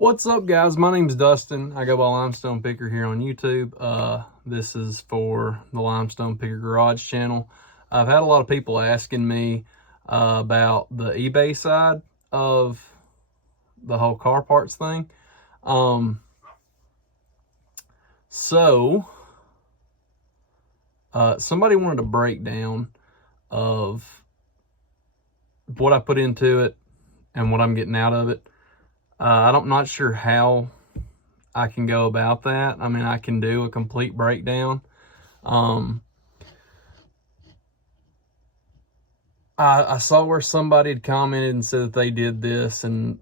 What's up, guys? My name's Dustin. I go by Limestone Picker here on YouTube. This is for the Limestone Picker Garage channel. I've had a lot of people asking me about the eBay side of the whole car parts thing. Somebody wanted a breakdown of what I put into it and what I'm getting out of it. I'm not sure how I can go about that. I mean, I can do a complete breakdown. I saw where somebody had commented and said that they did this and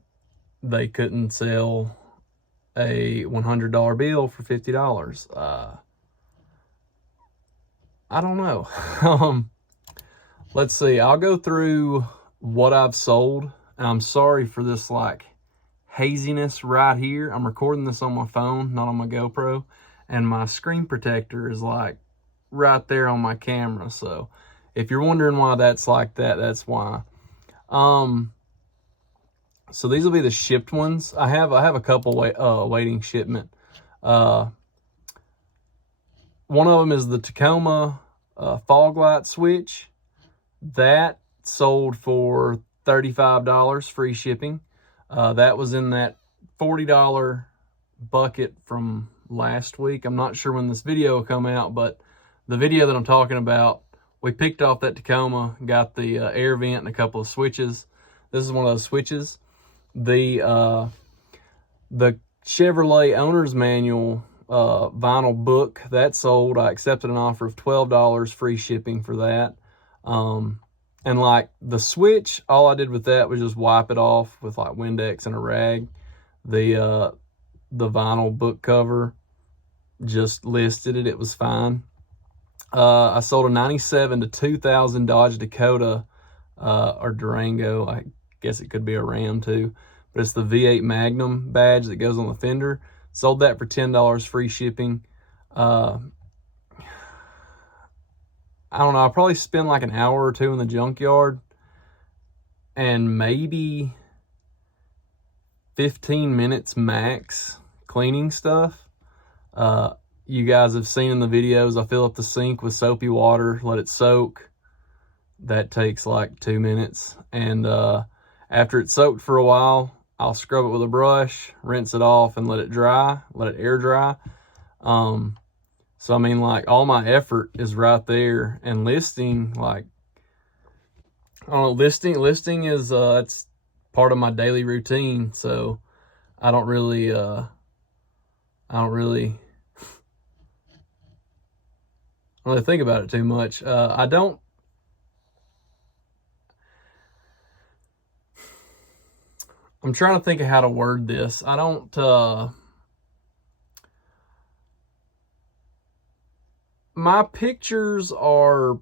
they couldn't sell a $100 bill for $50. I don't know. Let's see. I'll go through what I've sold. And I'm sorry for this haziness right here. I'm recording this on my phone, not on my GoPro, and my screen protector is right there on my camera. So if you're wondering why that's like that, that's why. So these will be the shipped ones. I have a couple waiting shipment. One of them is the Tacoma fog light switch. That sold for $35 free shipping. That was in that $40 bucket from last week. I'm not sure when this video will come out, but the video that I'm talking about, we picked off that Tacoma, got the air vent and a couple of switches. This is one of those switches. The Chevrolet owner's manual vinyl book, that sold. I accepted an offer of $12 free shipping for that. And the switch, all I did with that was just wipe it off with Windex and a rag. The vinyl book cover, just listed it. It was fine. I sold a 97 to 2000 Dodge Dakota or Durango. I guess it could be a Ram too. But it's the V8 Magnum badge that goes on the fender. Sold that for $10 free shipping. I don't know, I'll probably spend an hour or two in the junkyard and maybe 15 minutes max cleaning stuff. You guys have seen in the videos, I fill up the sink with soapy water, let it soak. That takes 2 minutes. And after it's soaked for a while, I'll scrub it with a brush, rinse it off, and let it dry, let it air dry. So, I mean, all my effort is right there. And listing, I don't know, listing is, it's part of my daily routine. So, I don't really think about it too much. I'm trying to think of how to word this. My pictures are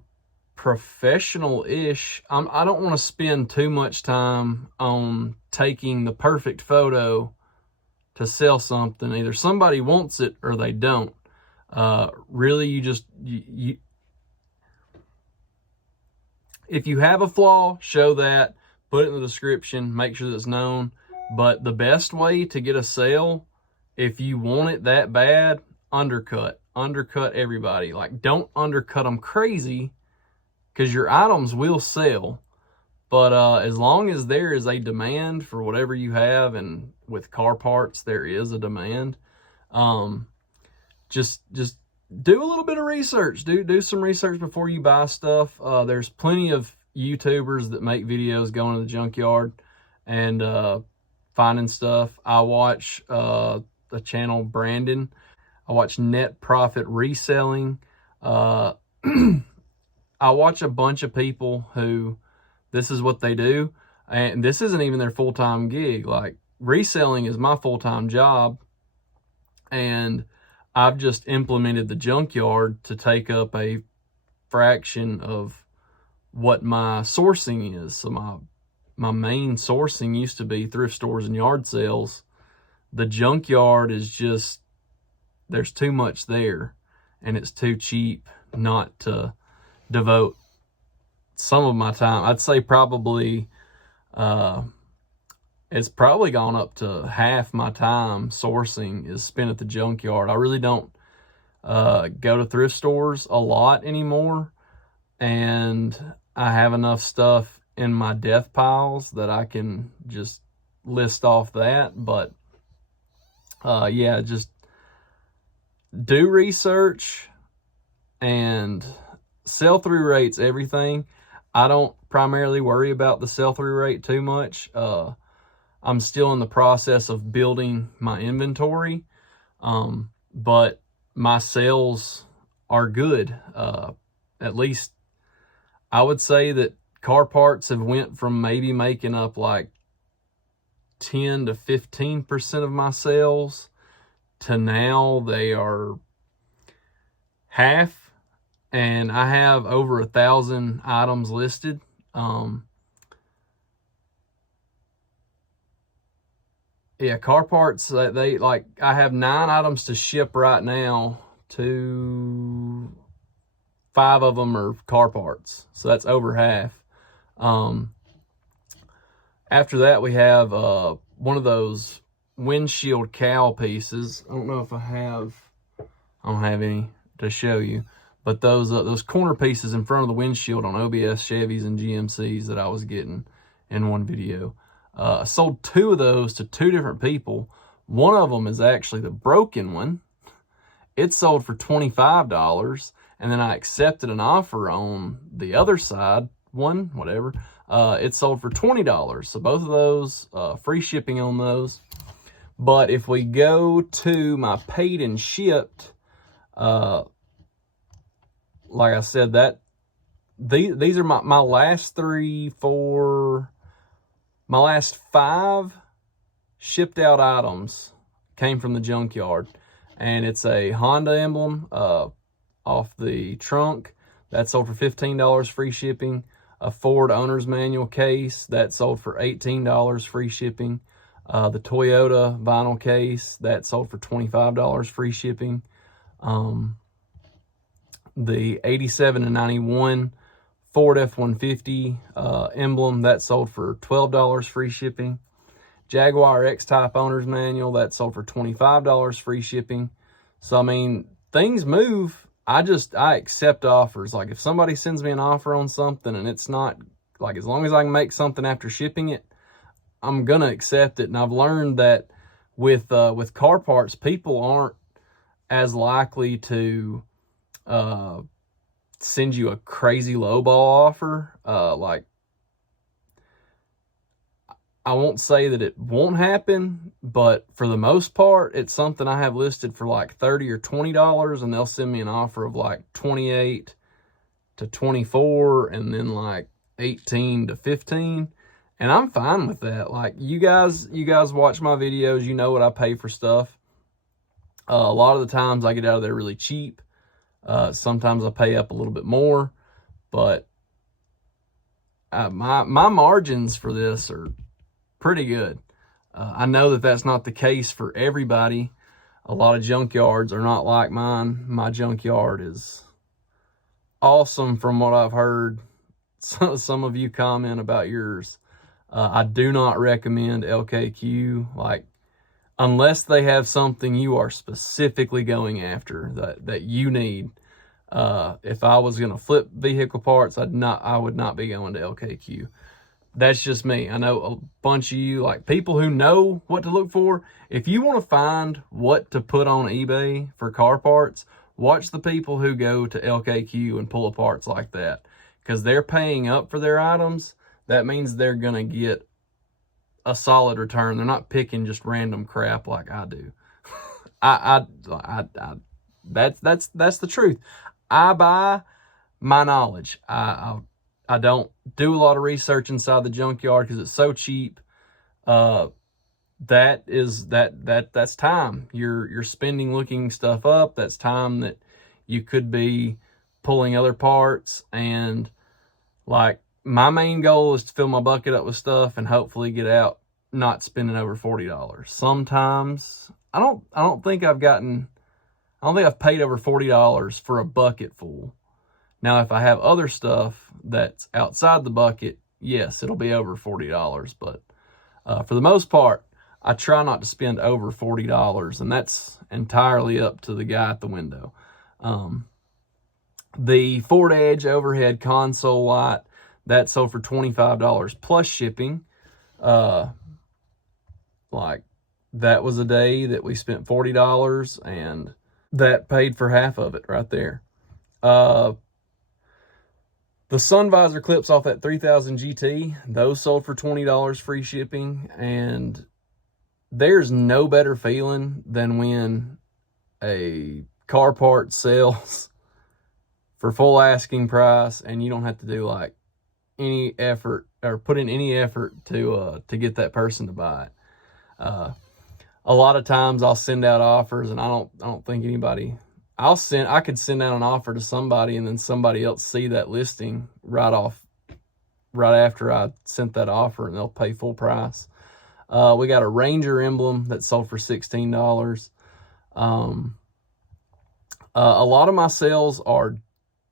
professional-ish. I don't want to spend too much time on taking the perfect photo to sell something. Either somebody wants it or they don't. Really, if you have a flaw, show that, put it in the description, make sure that it's known. But the best way to get a sale, if you want it that bad, undercut everybody. Don't undercut them crazy, because your items will sell. But as long as there is a demand for whatever you have, and with car parts there is a demand, just do a little bit of research. Do some research before you buy stuff. There's plenty of YouTubers that make videos going to the junkyard and finding stuff. I watch the channel Brandon. I watch Net Profit Reselling. I watch a bunch of people who this is what they do, and this isn't even their full-time gig. Reselling is my full-time job, and I've just implemented the junkyard to take up a fraction of what my sourcing is. So my main sourcing used to be thrift stores and yard sales. The junkyard is just, there's too much there, and it's too cheap not to devote some of my time. I'd say probably it's probably gone up to half my time sourcing is spent at the junkyard. I really don't go to thrift stores a lot anymore, and I have enough stuff in my death piles that I can just list off that. But yeah, just do research, and sell-through rate's everything. I don't primarily worry about the sell-through rate too much. I'm still in the process of building my inventory, but my sales are good. At least I would say that car parts have went from maybe making up like 10 to 15% of my sales to now they are half, and I have over 1,000 items listed. Yeah, car parts, they like, I have 9 items to ship right now. 5 of them are car parts, so that's over half. After that, we have one of those windshield cowl pieces. I don't know if I don't have any to show you, but those corner pieces in front of the windshield on OBS Chevys and GMCs that I was getting in one video. I sold 2 of those to 2 different people. One of them is actually the broken one. It sold for $25, and then I accepted an offer on the other side one, whatever. It sold for $20. So both of those, free shipping on those. But if we go to my paid and shipped, like I said, these are my last 5 shipped out items came from the junkyard. And it's a Honda emblem off the trunk. That sold for $15 free shipping. A Ford owner's manual case that sold for $18 free shipping. The Toyota vinyl case that sold for $25 free shipping. The 87 and 91 Ford F-150 emblem that sold for $12 free shipping. Jaguar X-Type owner's manual that sold for $25 free shipping. So I mean, things move. I accept offers. Like if somebody sends me an offer on something and it's not, like, as long as I can make something after shipping it, I'm gonna accept it. And I've learned that with car parts, people aren't as likely to send you a crazy lowball offer. Like, I won't say that it won't happen, but for the most part, it's something I have listed for like $30 or $20, and they'll send me an offer of like 28 to 24, and then like 18 to 15, and I'm fine with that. Like, you guys watch my videos, you know what I pay for stuff. A lot of the times I get out of there really cheap. Sometimes I pay up a little bit more, but my margins for this are pretty good. I know that that's not the case for everybody. A lot of junkyards are not like mine. My junkyard is awesome from what I've heard. Some of you comment about yours. I do not recommend LKQ, like, unless they have something you are specifically going after that you need. If I was going to flip vehicle parts, I would not be going to LKQ. That's just me. I know a bunch of you, like, people who know what to look for. If you want to find what to put on eBay for car parts, watch the people who go to LKQ and pull apart like that, because they're paying up for their items. That means they're going to get a solid return. They're not picking just random crap like I do. That's the truth. I buy my knowledge. I don't do a lot of research inside the junkyard because it's so cheap. That's time you're spending looking stuff up. That's time that you could be pulling other parts. And like, my main goal is to fill my bucket up with stuff and hopefully get out not spending over $40. Sometimes I don't think I've paid over $40 for a bucket full. Now, if I have other stuff that's outside the bucket, yes, it'll be over $40. But For the most part, I try not to spend over $40, and that's entirely up to the guy at the window. The Ford Edge overhead console light, that sold for $25 plus shipping. Like, that was a day that we spent $40, and that paid for half of it right there. The sun visor clips off that 3000 GT, those sold for $20 free shipping, and there's no better feeling than when a car part sells for full asking price and you don't have to do like any effort or put in any effort to get that person to buy it. A lot of times I'll send out offers, and I don't think anybody, I could send out an offer to somebody and then somebody else see that listing right after I sent that offer, and they'll pay full price. We got a Ranger emblem that sold for $16. A lot of my sales are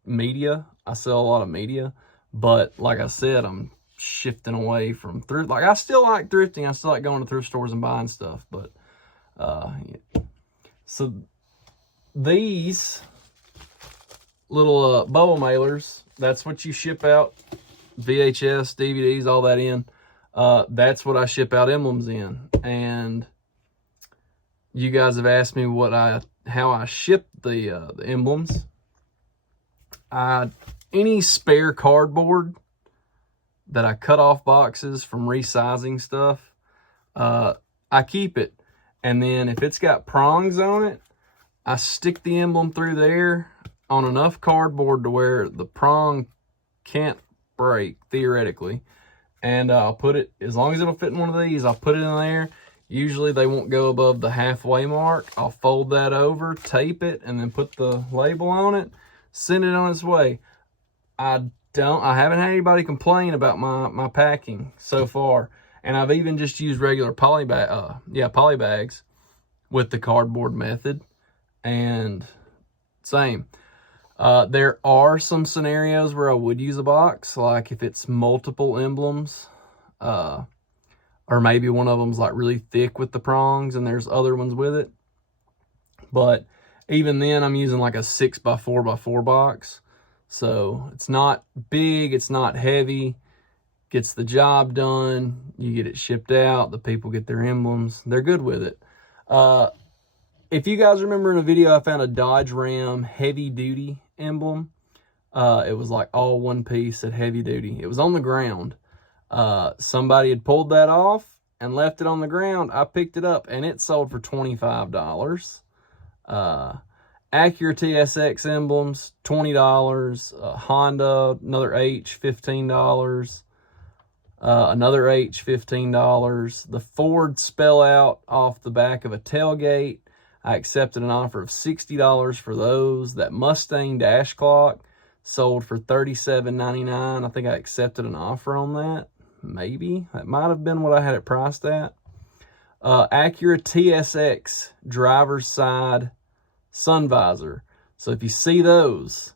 media. I sell a lot of media, but like I said, I'm shifting away from thrift. Like, I still like thrifting. I still like going to thrift stores and buying stuff, but yeah. So these little bubble mailers, that's what you ship out VHS, DVDs, all that in. That's what I ship out emblems in. And you guys have asked me how I ship the emblems. Any spare cardboard that I cut off boxes from resizing stuff, I keep it. And then if it's got prongs on it, I stick the emblem through there on enough cardboard to where the prong can't break, theoretically. And I'll put it, as long as it'll fit in one of these, I'll put it in there. Usually they won't go above the halfway mark. I'll fold that over, tape it, and then put the label on it, send it on its way. I haven't had anybody complain about my packing so far. And I've even just used regular poly bags with the cardboard method. And same. There are some scenarios where I would use a box, like if it's multiple emblems, or maybe one of them's like really thick with the prongs and there's other ones with it. But even then, I'm using like a 6x4x4 box. So it's not big, it's not heavy, gets the job done, you get it shipped out, the people get their emblems, they're good with it. If you guys remember in a video, I found a Dodge Ram heavy duty emblem. It was like all one piece at heavy duty. It was on the ground. Somebody had pulled that off and left it on the ground. I picked it up and it sold for $25. Acura TSX emblems, $20. Honda, another H, $15. Another H, $15. The Ford spell out off the back of a tailgate, I accepted an offer of $60 for those. That Mustang dash clock sold for $37.99. I think I accepted an offer on that. Maybe. That might have been what I had it priced at. Acura TSX driver's side sun visor. So if you see those,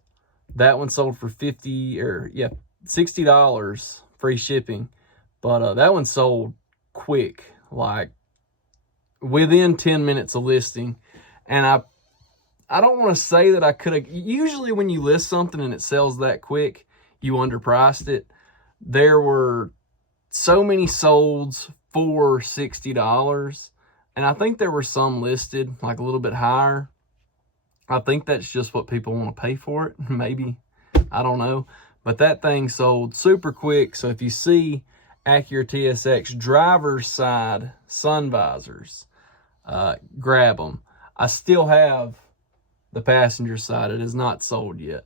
that one sold for $60 free shipping. But that one sold quick, like within 10 minutes of listing. And I don't want to say that I could have, usually when you list something and it sells that quick, you underpriced it. There were so many solds for $60, and I think there were some listed like a little bit higher. I think that's just what people want to pay for it, maybe, I don't know. But that thing sold super quick. So if you see Acura TSX driver's side sun visors, grab them. I still have the passenger side. It is not sold yet.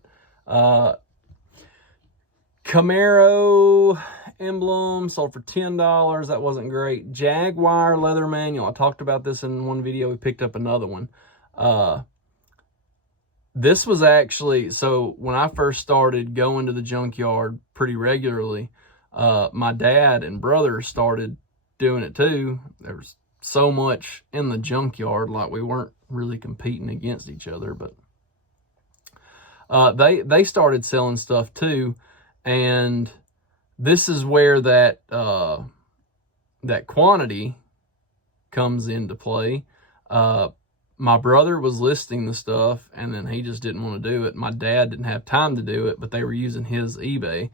Camaro emblem sold for $10. That wasn't great. Jaguar leather manual. I talked about this in one video. We picked up another one. This was actually, so when I first started going to the junkyard pretty regularly, my dad and brother started doing it too. There was so much in the junkyard, like we weren't really competing against each other, but they started selling stuff too. And this is where that that quantity comes into play. My brother was listing the stuff, and then he just didn't want to do it. My dad didn't have time to do it, but they were using his eBay.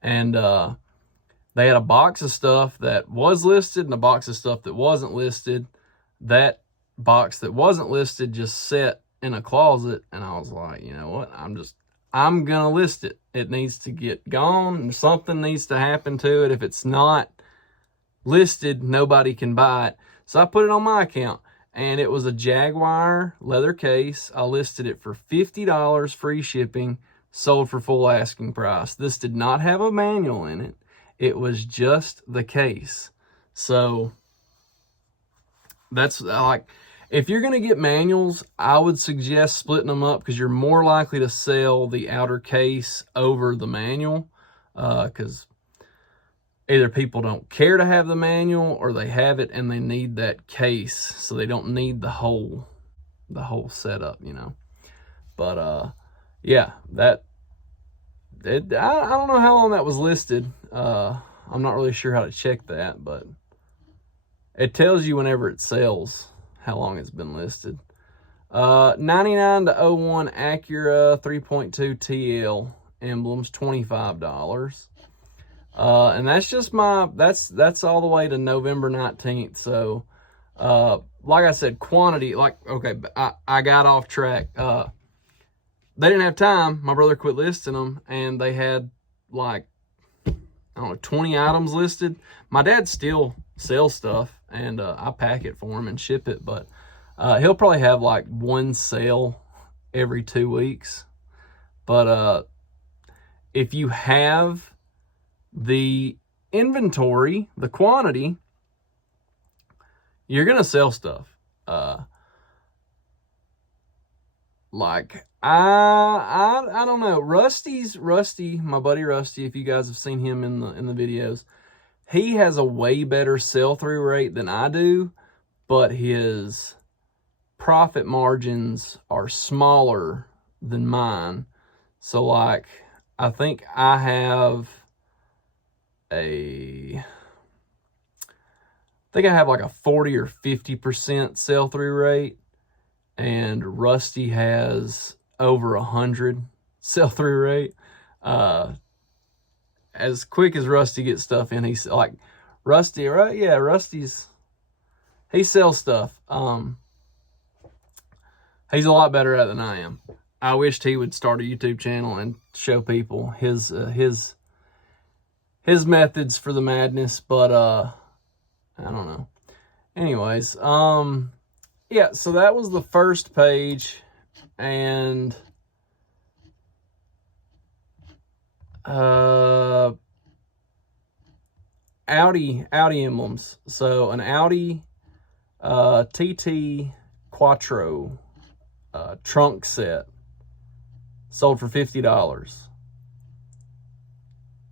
And they had a box of stuff that was listed and a box of stuff that wasn't listed. That box that wasn't listed just sat in a closet, and I was like, you know what? I'm gonna list it. It needs to get gone, and something needs to happen to it. If it's not listed, nobody can buy it. So I put it on my account, and it was a Jaguar leather case. I listed it for $50, free shipping, sold for full asking price. This did not have a manual in it. It was just the case. So that's like, if you're going to get manuals, I would suggest splitting them up, because you're more likely to sell the outer case over the manual, because either people don't care to have the manual, or they have it and they need that case, so they don't need the whole setup, you know. But yeah, I don't know how long that was listed. I'm not really sure how to check that, but it tells you whenever it sells how long it's been listed. 99 to 01 Acura 3.2 TL emblems, $25. And that's just that's all the way to November 19th. So, like I said, quantity, like, okay, I got off track. They didn't have time. My brother quit listing them, and they had like, I don't know, 20 items listed. My dad still sells stuff, and I pack it for him and ship it, but he'll probably have like one sale every 2 weeks. But if you have the inventory, the quantity, you're gonna sell stuff. Like I don't know. Rusty, my buddy Rusty, if you guys have seen him in the videos, he has a way better sell-through rate than I do, but his profit margins are smaller than mine. So like, I think I have like a 40 or 50% sell-through rate, and Rusty has over 100 sell-through rate. As quick as Rusty gets stuff in, he's like, Rusty, right? Yeah, he sells stuff. He's a lot better at it than I am. I wished he would start a YouTube channel and show people his methods for the madness, but I don't know. Anyways, yeah, so that was the first page, and Audi emblems. So an Audi TT Quattro trunk set sold for $50.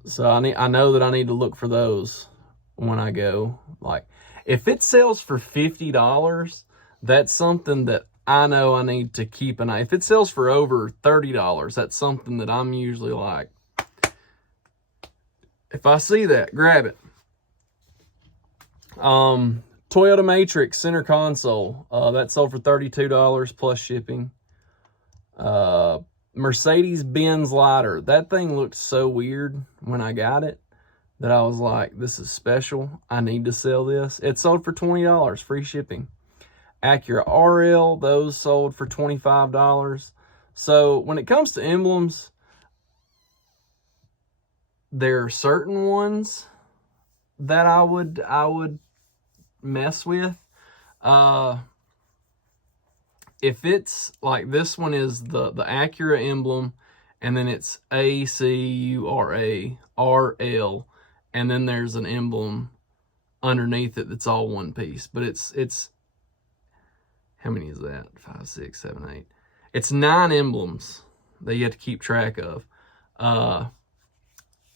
So I know that I need to look for those when I go. Like, if it sells for $50, that's something that I know I need to keep an eye. If it sells for over $30, that's something that I'm usually like, if I see that, grab it. Toyota Matrix center console, that sold for $32 plus shipping. Mercedes-Benz lighter. That thing looked so weird when I got it that I was like, this is special. I need to sell this. It sold for $20, free shipping. Acura RL, those sold for $25. So when it comes to emblems, there are certain ones that I would mess with. If it's like, this one is the Acura emblem, and then it's ACURA RL, and then there's an emblem underneath it that's all one piece. But it's how many is that? 5, 6, 7, 8. It's 9 emblems that you have to keep track of. I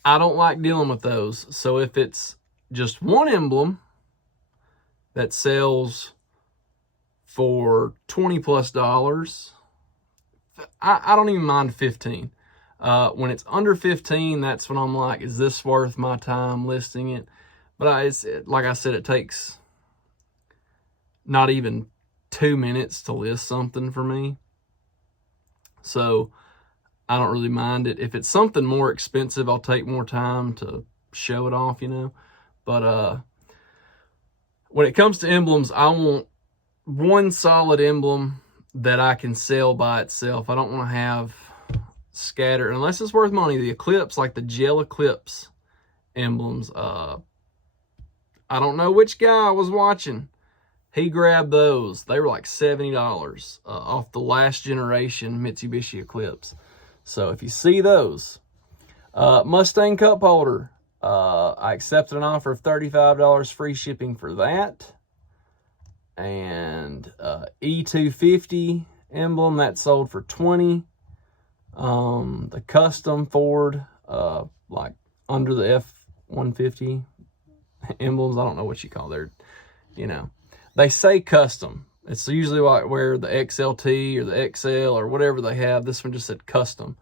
don't like dealing with those. So if it's just one emblem that sells for $20+, I don't even mind 15. When it's under 15, that's when I'm like, is this worth my time listing it? But like I said, it takes not even 2 minutes to list something for me. So I don't really mind it. If it's something more expensive, I'll take more time to show it off, you know. But when it comes to emblems, I want one solid emblem that I can sell by itself. I don't want to have scattered, unless it's worth money. The Eclipse, like the gel Eclipse emblems, I don't know which guy I was watching. He grabbed those. They were like $70 off the last generation Mitsubishi Eclipse. So if you see those, Mustang cup holder, I accepted an offer of $35 free shipping for that. And E250 emblem, that sold for $20. The custom Ford, like under the F-150 emblems, I don't know what you call their, you know, they say custom. It's usually like where the XLT or the XL or whatever they have. This one just said custom.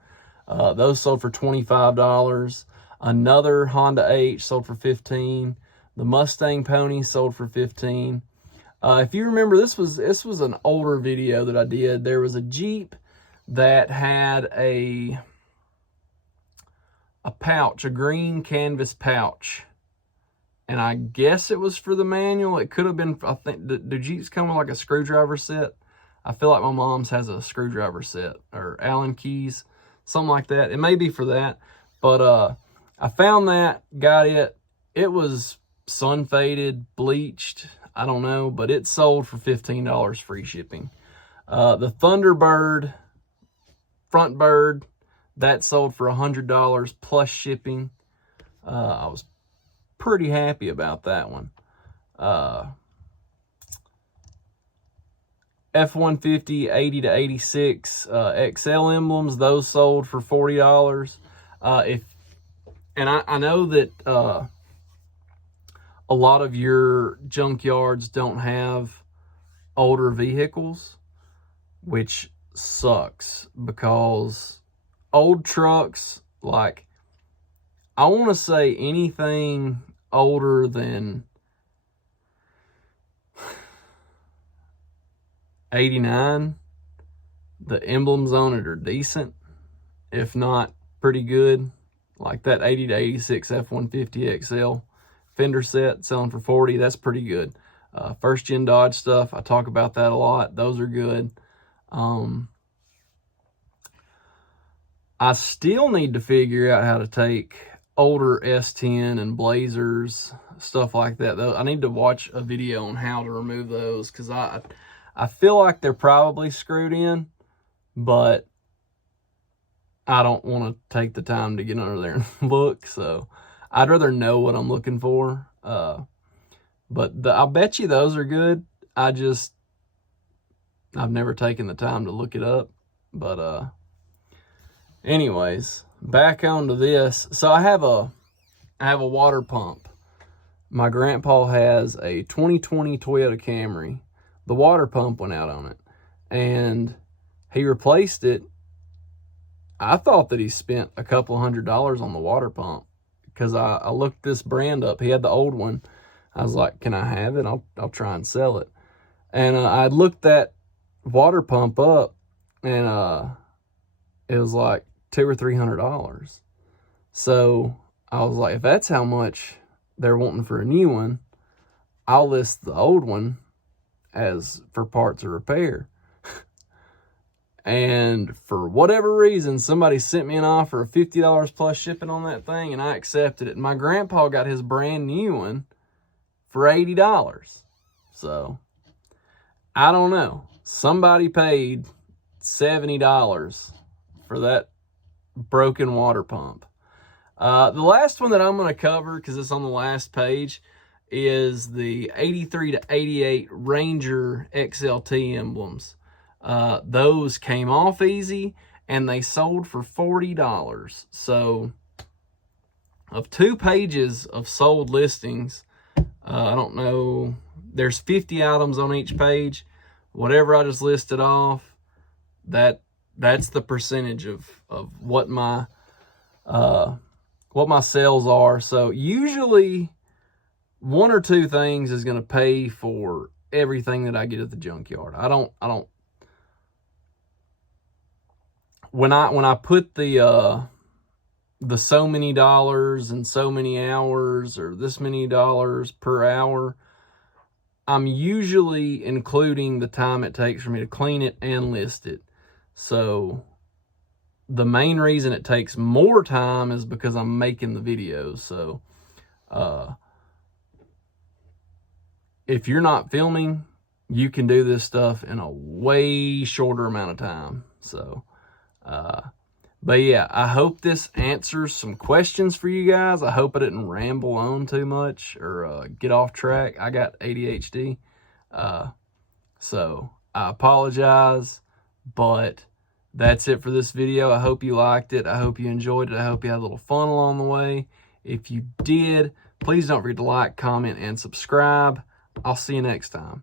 Those sold for $25. Another Honda H sold for $15. The Mustang Pony sold for $15. If you remember, this was an older video that I did. There was a Jeep that had a pouch, a green canvas pouch. And I guess it was for the manual. It could have been, I think, do Jeeps come with like a screwdriver set? I feel like my mom's has a screwdriver set, or Allen keys, something like that. It may be for that. But I found that, got it. It was sun faded, bleached, I don't know, but it sold for $15 free shipping. The Thunderbird, front bird, that sold for $100 plus shipping. I was pretty happy about that one. F-150 80 to 86 XL emblems, those sold for $40. I know that a lot of your junkyards don't have older vehicles, which sucks, because old trucks, like, I want to say anything older than 89, the emblems on it are decent, if not pretty good. Like that 80 to 86 F-150 XL fender set selling for $40, that's pretty good. First gen Dodge stuff, I talk about that a lot. Those are good. I still need to figure out how to take older S10 and Blazers, stuff like that. I need to watch a video on how to remove those, because I feel like they're probably screwed in, but I don't want to take the time to get under there and look, so I'd rather know what I'm looking for. But I bet you those are good. I've never taken the time to look it up. But anyways, back onto this. So I have a water pump. My grandpa has a 2020 Toyota Camry. The water pump went out on it, and he replaced it. I thought that he spent a couple $100 on the water pump, because I looked this brand up. He had the old one. I was like, can I have it? I'll try and sell it. And I looked that water pump up, and it was like $200 or $300. So I was like, if that's how much they're wanting for a new one, I'll list the old one as for parts or repair. And for whatever reason, somebody sent me an offer of $50 plus shipping on that thing, and I accepted it. And my grandpa got his brand new one for $80. So I don't know. Somebody paid $70 for that broken water pump. The last one that I'm going to cover, because it's on the last page, is the 83 to 88 Ranger XLT emblems. Those came off easy, and they sold for $40. So of 2 pages of sold listings, I don't know, there's 50 items on each page. Whatever I just listed off, that's the percentage of what my sales are. So usually one or two things is going to pay for everything that I get at the junkyard. When I put the so many dollars and so many hours or this many dollars per hour, I'm usually including the time it takes for me to clean it and list it. So the main reason it takes more time is because I'm making the videos. So if you're not filming, you can do this stuff in a way shorter amount of time. So, but yeah, I hope this answers some questions for you guys. I hope I didn't ramble on too much or get off track. I got ADHD. So I apologize, but that's it for this video. I hope you liked it. I hope you enjoyed it. I hope you had a little fun along the way. If you did, please don't forget to like, comment, and subscribe. I'll see you next time.